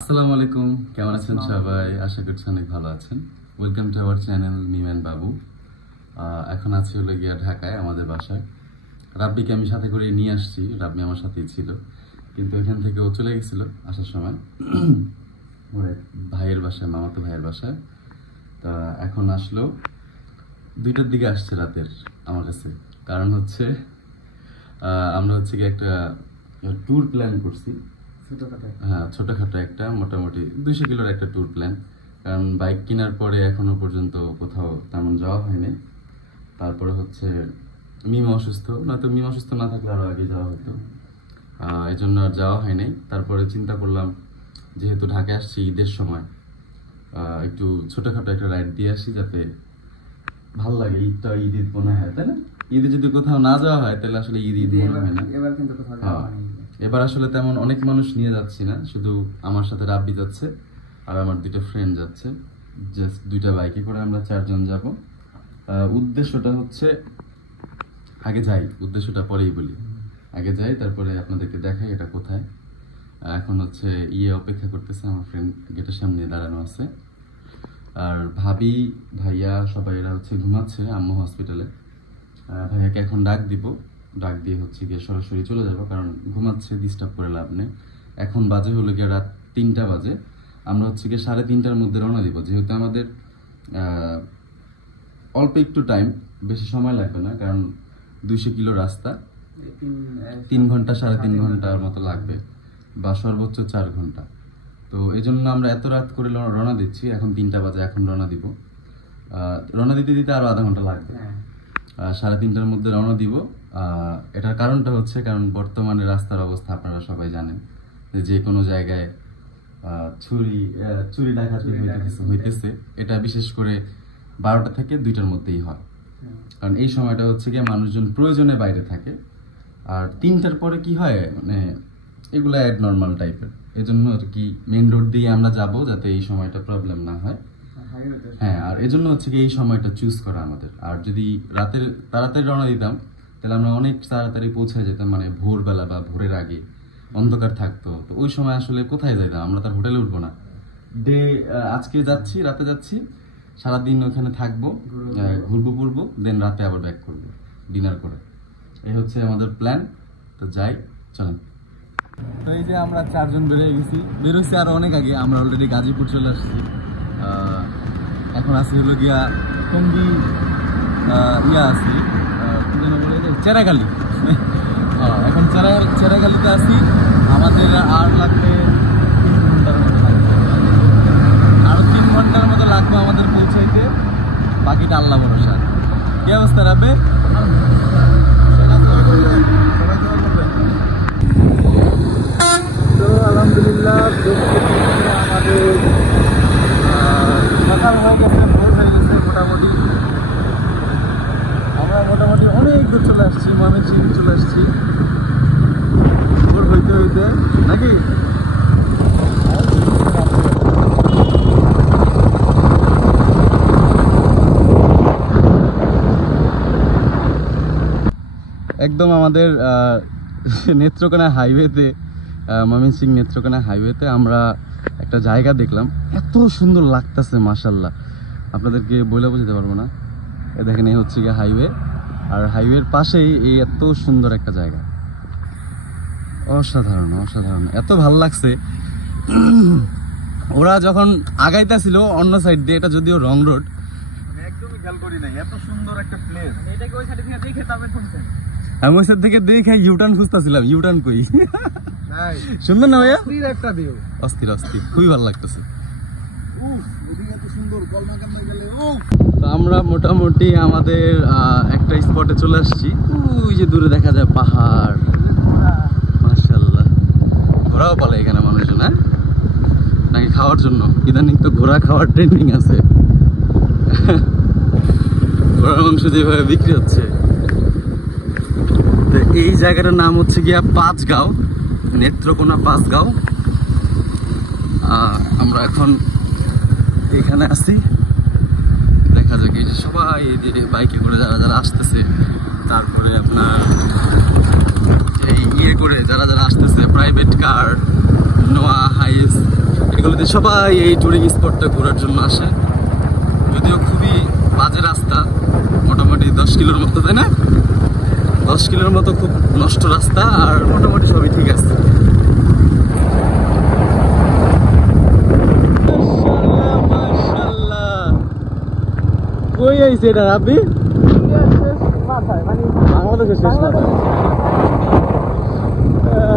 আসসালামু আলাইকুম, কেমন আছেন সবাই? আশা করছি অনেক ভালো আছেন। ওয়েলকাম টু আওয়ার চ্যানেল মিমেন বাবু। এখন আছি হলো গিয়া ঢাকায় আমাদের বাসায়। রাব্বিকে আমি সাথে করে নিয়ে আসছি, রাব্বি আমার সাথেই ছিল, কিন্তু এখান থেকে ও চলে গেছিল আসার সময় ওর এক ভাইয়ের বাসায়, মামাতো ভাইয়ের বাসায়। তা এখন আসলো 2টার দিকে আসছে রাতের আমার কাছে। কারণ হচ্ছে আমরা হচ্ছে কি একটা ট্যুর প্ল্যান করছি, হ্যাঁ ছোটখাটো একটা, মোটামুটি 200 কিলোর একটা ট্যুর প্ল্যান। কারণ বাইক কেনার পরে এখনো পর্যন্ত কোথাও তেমন যাওয়া হয়নি। তারপরে হচ্ছে মিম অসুস্থ, নয়তো মিম অসুস্থ না থাকলে আরো আগে যাওয়া হতো, এই জন্য আর যাওয়া হয়নি। তারপরে চিন্তা করলাম যেহেতু ঢাকায় আসছি ঈদের সময়, একটু ছোটখাটো একটা রাইড দিয়ে আসি, যাতে ভাল লাগে। ঈদটা ঈদ ঈদ মনে হয়, তাই না? ঈদে যদি কোথাও না যাওয়া হয় তাহলে আসলে ঈদ ঈদ মনে হয় না। এবার আসলে তেমন অনেক মানুষ নিয়ে যাচ্ছি না, শুধু আমার সাথে রাব্বি যাচ্ছে আর আমার 2টা ফ্রেন্ড যাচ্ছে। জাস্ট 2টা বাইকে করে আমরা 4 জন যাব। উদ্দেশ্যটা হচ্ছে উদ্দেশ্যটা পরেই বলি। আগে যাই, তারপরে আপনাদেরকে দেখাই এটা কোথায়। এখন হচ্ছে অপেক্ষা করতেছে, আমার ফ্রেন্ড গেটের সামনে দাঁড়ানো আছে। আর ভাবি ভাইয়া সবাই এরা হচ্ছে ঘুমাচ্ছে, আম্মু হসপিটালে। ভাইয়াকে এখন ডাক দিয়ে হচ্ছে গিয়ে সরাসরি চলে যাবো, কারণ ঘুমাচ্ছে, ডিস্টার্ব করে লাভ নেই। এখন বাজে হলো গিয়ে রাত 3টা বাজে। আমরা হচ্ছে গিয়ে 3:30টার মধ্যে রওনা দিব, যেহেতু আমাদের অল্প একটু টাইম, বেশি সময় লাগবে না, কারণ 200 কিলো রাস্তা, 3 ঘন্টা 3.5 ঘন্টার মতো লাগবে, বা সর্বোচ্চ 4 ঘন্টা। তো এই জন্য আমরা এত রাত করে রওনা দিচ্ছি। এখন 3টা বাজে, এখন রওনা দিব। রওনা দিতে আরো আধা ঘন্টা লাগবে। 3:30টার মধ্যে রওনা দিব। এটার কারণটা হচ্ছে, কারণ বর্তমানে রাস্তার অবস্থা আপনারা সবাই জানেন, যে কোনো জায়গায় চুরি ডাকাতি হইতেছে। এটা বিশেষ করে 12টা থেকে 2টার মধ্যেই হয়, কারণ এই সময়টা হচ্ছে গিয়ে মানুষজন প্রয়োজনে বাইরে থাকে। আর 3টার পরে কি হয়, মানে এগুলা নর্মাল টাইপের। এই জন্য আর কি মেইন রোড দিয়ে আমরা যাব, যাতে এই সময়টা প্রবলেম না হয়। হ্যাঁ, আর এই জন্য হচ্ছে কি এই সময়টা চুজ করা আমাদের। আর যদি রাতের তাড়াতাড়ি রওনা দিতাম তাহলে আমরা অনেক তাড়াতাড়ি পৌঁছে যেতাম, মানে ভোরবেলা বা ভোরের আগে অন্ধকার থাকতো। তো ওই সময় আসলে কোথায় যাইতাম, আমরা তার হোটেলে উঠবো না। আজকে যাচ্ছি, রাতে যাচ্ছি, সারাদিন ওখানে থাকবো, ঘুরবো, দেন রাতে আবার ব্যাক করবো ডিনার করে। এই হচ্ছে আমাদের প্ল্যান। তো যাই, চলেন। তো এই যে আমরা 4 জন বেরোইছি আরো অনেক আগে। আমরা অলরেডি গাজীপুর চলে আসছি। এখন আসি হলো গিয়া টঙ্গী, আছি চেরাগালি। এখন চেরাগালিতে আছি। আমাদের আর লাগবে 3 ঘন্টার মতো লাগবে আমাদের পৌঁছাইতে। বাকিটা আল্লাহ ভরসা। কি অবস্থা রাবে? তো আলহামদুলিল্লাহ আমাদের সকাল হয়ে গেছে, ভোর হয়ে গেছে। মোটামুটি অনেক দূর চলে আসছি, ময়মনসিংহ চলে আসছি ভোর হইতে নাকি। একদম আমাদের নেত্রকোনা হাইওয়েতে, ময়মনসিংহ নেত্রকোনা হাইওয়েতে আমরা একটা জায়গা দেখলাম, এত সুন্দর লাগতেছে মাশাআল্লাহ, আপনাদেরকে বলে বোঝাতে পারবো না। এ দেখেন, এই হচ্ছে গিয়ে হাইওয়ে, আর হাইওয়ের পাশেই এই এত সুন্দর একটা জায়গা। অসাধারণ, এত ভালো লাগছে। ওরা যখন আগাইতেছিল অন্য সাইড দিয়ে, এটা যদিও রং রোড, একদমই খেয়াল করি নাই, এত সুন্দর একটা প্লেস। এটাকে ওই সাইড থেকে দেখে তারপর শুনছেন, আমি ওই সাইড থেকে দেখে ইউটার্ন খুঁজতেছিলাম, ইউটার্ন কই। সুন্দর না ভাইয়া? অস্থির, খুবই ভালো লাগতেছে। তো আমরা মোটামুটি আমাদের একটা স্পটে চলে আসছি। ওই যে দূরে দেখা যায় পাহাড়, মাশাআল্লাহ। ঘোড়াও পালে এখানে মানুষজন, হ্যাঁ নাকি খাওয়ার জন্য? ইদানিং তো ঘোড়া খাওয়ার ট্রেন্ডিং আছে। ঘোড়ার মাংস যেভাবে বিক্রি হচ্ছে। তো এই জায়গাটার নাম হচ্ছে গিয়া পাঁচগাঁও, নেত্রকোনা পাঁচগাঁও। আমরা এখন এখানে আছি। দেখা যাক, এই যে সবাই এই যে বাইকে করে যারা আসতেছে, তারপরে আপনার এই করে যারা আসতেছে, প্রাইভেট কার, নোয়া হাইস, গাবতলীতে সবাই এই টুরিং স্পটটা ঘোরার জন্য আসে, যদিও খুবই বাজে রাস্তা, মোটামুটি 10 কিলোর মতো, তাই না? 10 কিলোর মতো খুব নষ্ট রাস্তা, আর মোটামুটি সবই ঠিক আছে। কই আইছে এটা আপনি? বাংলাদেশের শেষ মাথায়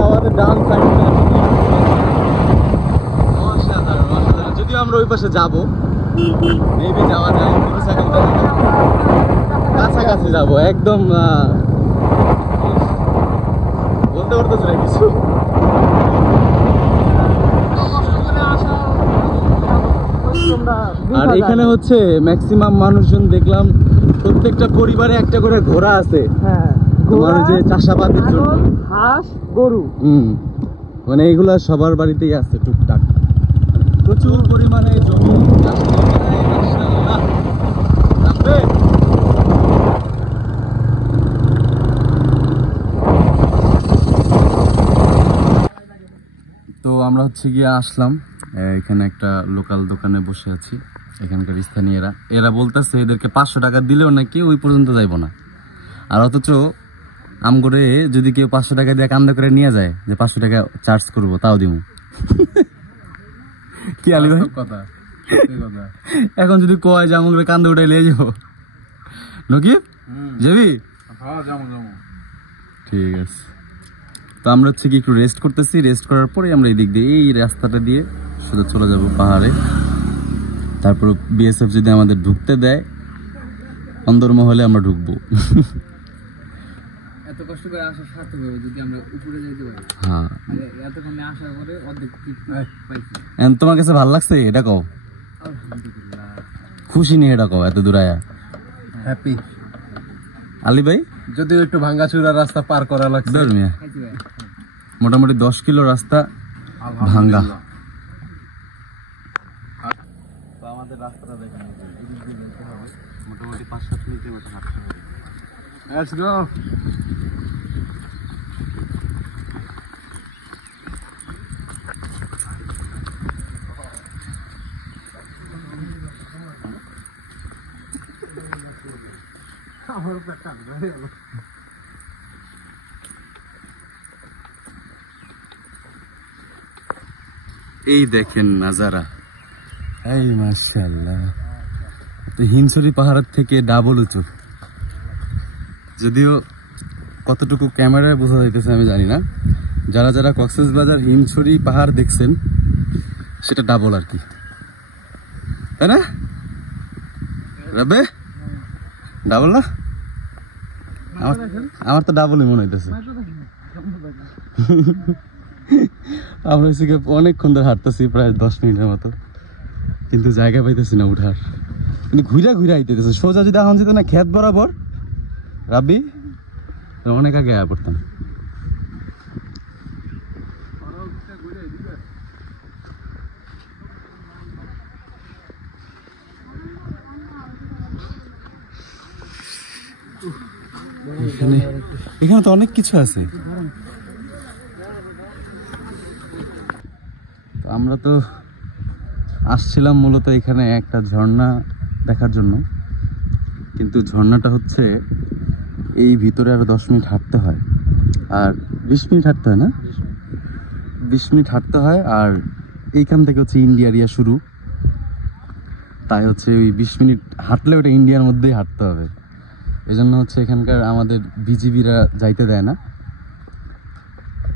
আমাদের ডান সাইডটা। যদিও আমরা ওই পাশে যাবো, মেবি যাওয়া যায়, কাছাকাছি যাবো একদম, বলতে পারতেছি না কিছু। আর এখানে হচ্ছে ম্যাক্সিমাম মানুষজন দেখলাম প্রত্যেকটা পরিবারে একটা করে ঘোড়া আছে। তোমার যে চাষাবাদের জন্য হাঁস গরু, মানে এগুলা সবার বাড়িতেই আছে টুকটাক, প্রচুর পরিমাণে জমি। তো আমরা হচ্ছে গিয়ে আসলাম এখানে একটা লোকাল দোকানে বসে আছি। এখানকার স্থানীয়রা এরা বলতেছে এদেরকে 500 টাকা দিলেও নাকি ওই পর্যন্ত যাইব না, আর অথচ আমগরে যদি কেউ 500 টাকা দিয়ে কান্দা করে নিয়ে যায় যে 500 টাকা চার্জ করবো, তাও দিব। কি আলী ভাই কথা? এখন যদি কয় যে আমগরে কান্দা উঠাই নিয়ে যাবো নাকি যাবি? ঠিক আছে। তো আমরা হচ্ছে কি একটু রেস্ট করতেছি, রেস্ট করার পরে আমরা এই দিক দিয়ে এই রাস্তাটা দিয়ে সোজা চলে যাব পাহাড়ে। তারপর বিএসএফ যদি আমাদের ঢুকতে দেয় অন্দরমহলে আমরা ঢুকবো। এত কষ্ট করে আসা সার্থক হবে যদি আমরা উপরে যেতে পারি। হ্যাঁ, এত কমে আসার পরে অর্ধেক পাইছি। তোমার কাছে ভালো লাগছে এটা কও? খুশি নেই এটা কও? এত দূর আয়া হ্যাপি। আলী ভাই যদিও একটু ভাঙ্গাচুরা রাস্তা পার করা লাগছে, মোটামুটি 10 কিলো রাস্তা ভাঙ্গা। আমাদের রাস্তাটা দেখেন, মোটামুটি 5-7 মিনিটের মতো হাঁটতে হবে। Let's go. এই দেখেন নাজারা, এই মাশাআল্লাহ। তো হিমছড়ি পাহাড়ের থেকে ডাবল উঁচু, যদিও কতটুকু ক্যামেরায় বোঝা যাইতেছে আমি জানি না। যারা যারা কক্সবাজার হিমছড়ি পাহাড় দেখছেন সেটা ডাবল আর কি, তাই না রাবে? ডাবল না? আমার তো ডাবলই মনে হইতেছে। আমরা অনেকক্ষণ ধরে হাঁটতেছি, প্রায় 10 মিনিটের মতো, কিন্তু জায়গা পাইতেছি না উঠার। কিন্তু ঘুরা ঘুরা আইতেছে সোজা। যদি এখন যেত না ক্ষেত বরাবর রাব্বি, অনেক আগে আয়া পড়তাম। এখানে তো অনেক কিছু আছে। আমরা তো আসছিলাম মূলত এখানে একটা ঝর্ণা দেখার জন্য, কিন্তু ঝর্ণাটা হচ্ছে এই ভিতরে আরো 10 মিনিট হাঁটতে হয়, আর 20 মিনিট হাঁটতে হয় না, 20 মিনিট হাঁটতে হয়। আর এইখান থেকে হচ্ছে ইন্ডিয়া এরিয়া শুরু, তাই হচ্ছে ওই 20 মিনিট হাঁটলে ওটা ইন্ডিয়ার মধ্যেই হাঁটতে হবে। এই জন্য হচ্ছে এখানকার আমাদের বিজিবিরা যাইতে দেয় না।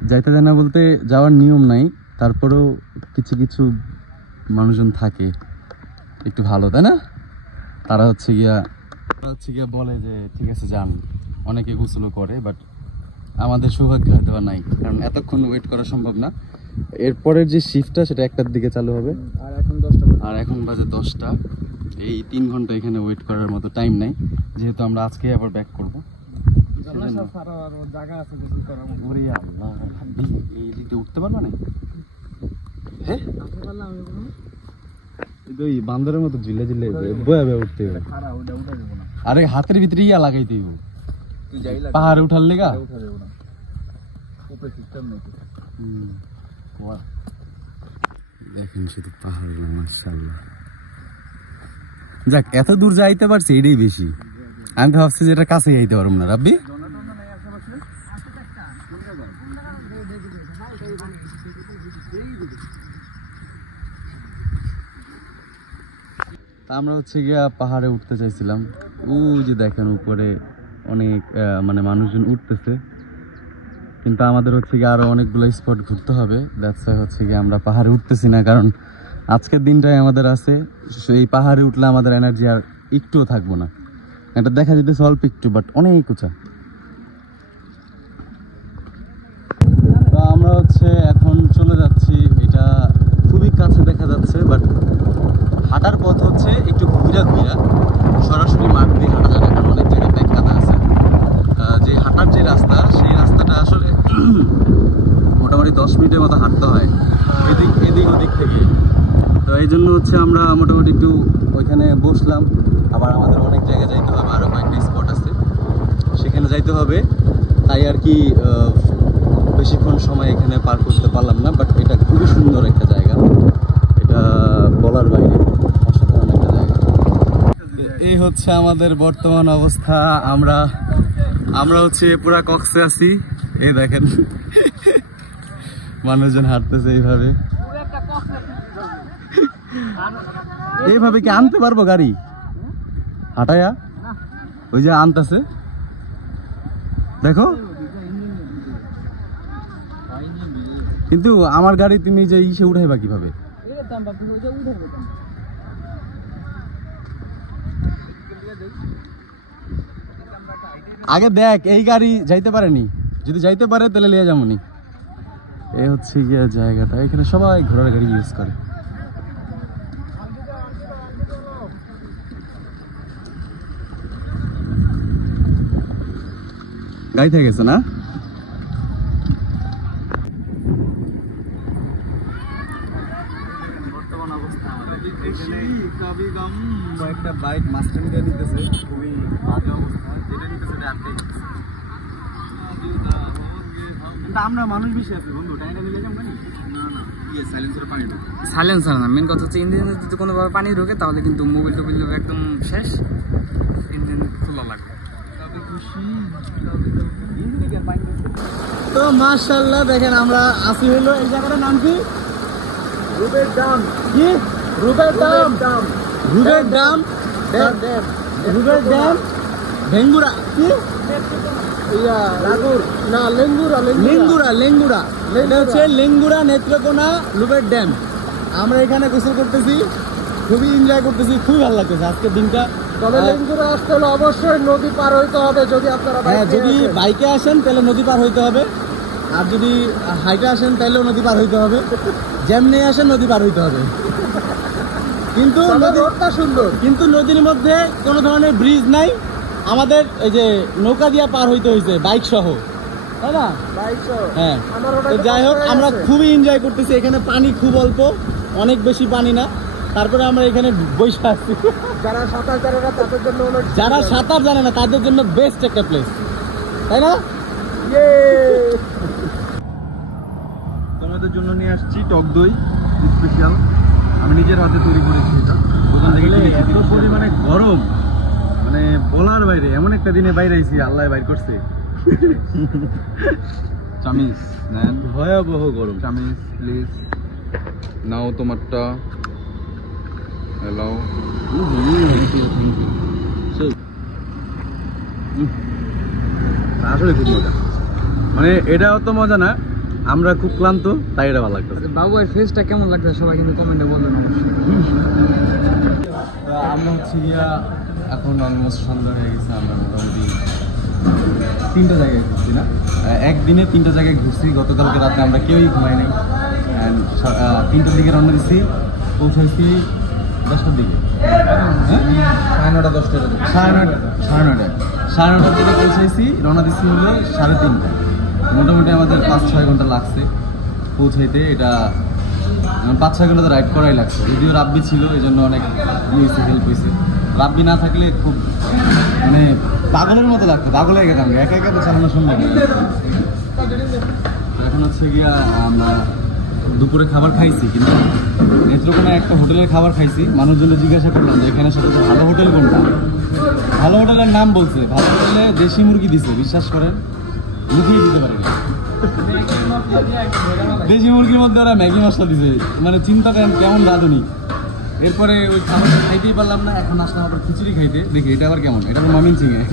যাইতে দেয় না বলতে যাওয়ার নিয়ম নাই, তারপরেও কিছু কিছু মানুষজন থাকে একটু ভালো, তাই না? তারা হচ্ছে গিয়া বলে যে ঠিক আছে যান, অনেকে গোসলও করে, বাট আমাদের সৌভাগ্য হয়তো নাই, কারণ এতক্ষণ ওয়েট করা সম্ভব না। এরপরের যে শিফটটা সেটা 1টার দিকে চালু হবে, আর এখন বাজে 10টা। এই 3 ঘন্টা এখানে ওয়েট করার মতো টাইম নাই, যেহেতু আমরা আজকে আবার ব্যাক করবো। এই দিকে উঠতে পারবা না? হ্যাঁ, বান্দরের মতো ঝিলে ঝিলে বয়া বয়া উঠতে হবে। আরে হাতের ভিতরে ইয়া লাগাইতে হইব, পাহাড়ে উঠার লেগা। দেখেন শুধু পাহাড়, মাশাআল্লাহ। যাক, এত দূর যাইতে পারছি এটাই বেশি। আমি তো ভাবছি যে এটা কাছে যাইতে পারবো না। রাব্বি, আমরা হচ্ছে গিয়া পাহাড়ে উঠতে চাইছিলাম। যে দেখেন উপরে অনেক মানে মানুষজন উঠতেছে, কিন্তু আমাদের হচ্ছে গিয়ে আরো অনেকগুলো স্পট ঘুরতে হবে। দ্যাটস ওয়াই হচ্ছে গিয়ে আমরা পাহাড়ে উঠতেছি না, কারণ আজকের দিনটাই আমাদের আছে। এই পাহাড়ে উঠলে আমাদের এনার্জি আর একটুও থাকবো না। এটা দেখা যেতেছে অল্প একটু, বাট অনেক উঁচা। তো আমরা হচ্ছে এখন চলে যাচ্ছি। এটা খুবই কাছে দেখা যাচ্ছে, বাট হাঁটার পথ হচ্ছে একটু ঘুরা ঘুরা, সরাসরি মাঠ দিয়ে হাঁটা যায় না, কারণ অনেক জায়গায় ব্যাগ কাদা আছে। যে হাঁটার যে রাস্তা, সেই রাস্তাটা আসলে মোটামুটি 10 মিনিটের মতো হাঁটতে হয় এদিক ওদিক থেকে। তো এই জন্য হচ্ছে আমরা মোটামুটি একটু ওইখানে বসলাম। আবার আমাদের অনেক জায়গায় যাইতে হবে, আরও কয়েকটা স্পট আছে সেখানে যাইতে হবে। তাই আর কি বেশিক্ষণ সময় এখানে পার করতে পারলাম না, বাট এটা খুবই সুন্দর একটা জায়গা, এটা বলার বাইরে, অসাধারণ একটা জায়গা। এই হচ্ছে আমাদের বর্তমান অবস্থা। আমরা হচ্ছে পুরা কক্সে আছি। এই দেখেন মানুষজন হাঁটতেছে এইভাবে। এইভাবে কি আনতে পারবো গাড়ি হাঁটায়া? ওই যে আনতেছে, দেখো। কিন্তু আমার গাড়ি তুমি যে ইসে উঠাইবা কিভাবে? আগে দেখ, এই গাড়ি যাইতে পারেনি, যদি যাইতে পারে তাহলে লিয়ে যাবনি। এই হচ্ছে গিয়ে জায়গাটা, এখানে সবাই ঘোড়ার গাড়ি ইউজ করে। গাড়ি থেকে গেছে না? বর্তমান অবস্থা আমাদের এখানে কয়েকটা বাইক মাস্টারিং দিয়ে নিতেছে, খুবই বাজে অবস্থা। যেটা নিতেছে আমরা মানুষ বেশি আছি বন্ধু, টাইমটা মিলে যাবো না। সাইলেন্সার না, মেন কথা হচ্ছে ইঞ্জিনে যদি কোনোভাবে পানি ঢোকে তাহলে কিন্তু মোবাইল টোবিল একদম শেষ, ইঞ্জিন খোলা লাগবে। তো মাশাআল্লাহ দেখেন আমরা আসি হলো এই জায়গাটার নাম কি? রুবের ডাম। কি? রুবের ডাম। রুবের ডাম, রুবের ড্যাম, ভেঙ্গুরা। কি? লেঙ্গুরা। এটা হচ্ছে লেঙ্গুরা নেত্রকোনা রুবের ড্যাম। আমরা এখানে গোসল করতেছি, খুবই এনজয় করতেছি, খুবই ভালো লাগতেছে আজকের দিনটা। তবে লেঙ্গুরা আসতে হলে অবশ্যই নদী পার হইতে হবে। যদি আপনারা যদি বাইকে আসেন তাহলে নদী পার হইতে হবে, আর যদি হাইটে আসেন তাহলেও নদী পার হইতে হবে, যেমনি আসেন নদী পার হইতে হবে। কিন্তু নদীটা সুন্দর, কিন্তু নদীর মধ্যে কোনো ধরনের ব্রিজ নাই। আমাদের এই যে নৌকা দিয়ে পার হইতে হয়েছে, বাইক সহ, তাই না? হ্যাঁ। তো যাই হোক, আমরা খুবই এনজয় করতেছি। এখানে পানি খুব অল্প, অনেক বেশি পানি না। তারপরে আমরা এখানে বসে আছি। যারা সাঁতার জানে না তাদের জন্য, যারা সাঁতার জানে না তাদের জন্য বেস্ট একটা প্লেস, তাই না? তোমাদের জন্য নিয়ে আসছি টক দই স্পেশাল। আমি নিজের হাতে তৈরি করেছি এটা। দোকান থেকে এত পরিমাণে গরম, মানে বলার বাইরে। এমন একটা দিনে বাইরে আইছি, আল্লাহ বাইর করছে। চামিচ নেন, ভয়াবহ গরম। চামিচ প্লিজ নাও তোমারটা। হ্যালো, আসলে খুব মজা। মানে এটা অত মজা না, আমরা খুব ক্লান্ত, তাই এটা ভালো লাগতেছে। বাবু এর ফেসটা কেমন লাগতেছে সবাই কিন্তু কমেন্টে বলবেন অবশ্যই। আমরা হচ্ছে গিয়া এখন অলমোস্ট সন্ধ্যা হয়ে গেছে। আমরা মোটামুটি 3টা জায়গায় ঘুরছি না, একদিনে 3টা জায়গায় ঘুরছি। গতকালকে রাতে আমরা কেউই ঘুমাই নাই। 3টার দিকে রওনা দিচ্ছি, পৌঁছাইছি 10টার দিকে, 9:30 10টার দিকে, 9:30 দিকে পৌঁছাইছি। রওনা দিচ্ছি হলো 3:30। মোটামুটি আমাদের 5-6 ঘন্টা লাগছে পৌঁছাইতে। এটা 5-6 ঘন্টা তো রাইড করাই লাগছে। যদিও রাব্বি ছিল, এই জন্য অনেক হেল্প হয়েছে। রাব্বি না থাকলে খুব মানে পাগলের মতো লাগতো, পাগল হয়ে গেতাম, একা একা তো চালানো সম্ভব। এখন হচ্ছে গিয়া আমরা দুপুরে খাবার খাইছি, কিন্তু নেত্রকোনা একটা হোটেলের খাবার খাইছি। মানুষজনে জিজ্ঞাসা করলাম যে এখানে সবচেয়ে ভালো হোটেল কোনটা। ভালো হোটেলের নাম বলছে, ভালো হোটেলে দেশি মুরগি দিছে, বিশ্বাস করেন মুখিয়ে দিতে পারে না। দেশি মুরগির মধ্যে ওরা ম্যাগি মশলা দিছে, মানে চিন্তা করেন কেমন রাঁধুনি। এরপরে ওই খাবারটা খাইতেই পারলাম না, এখন আসলাম আবার খিচুড়ি খাইতে। দেখি এটা আবার কেমন, এটা তো ময়মনসিংহে।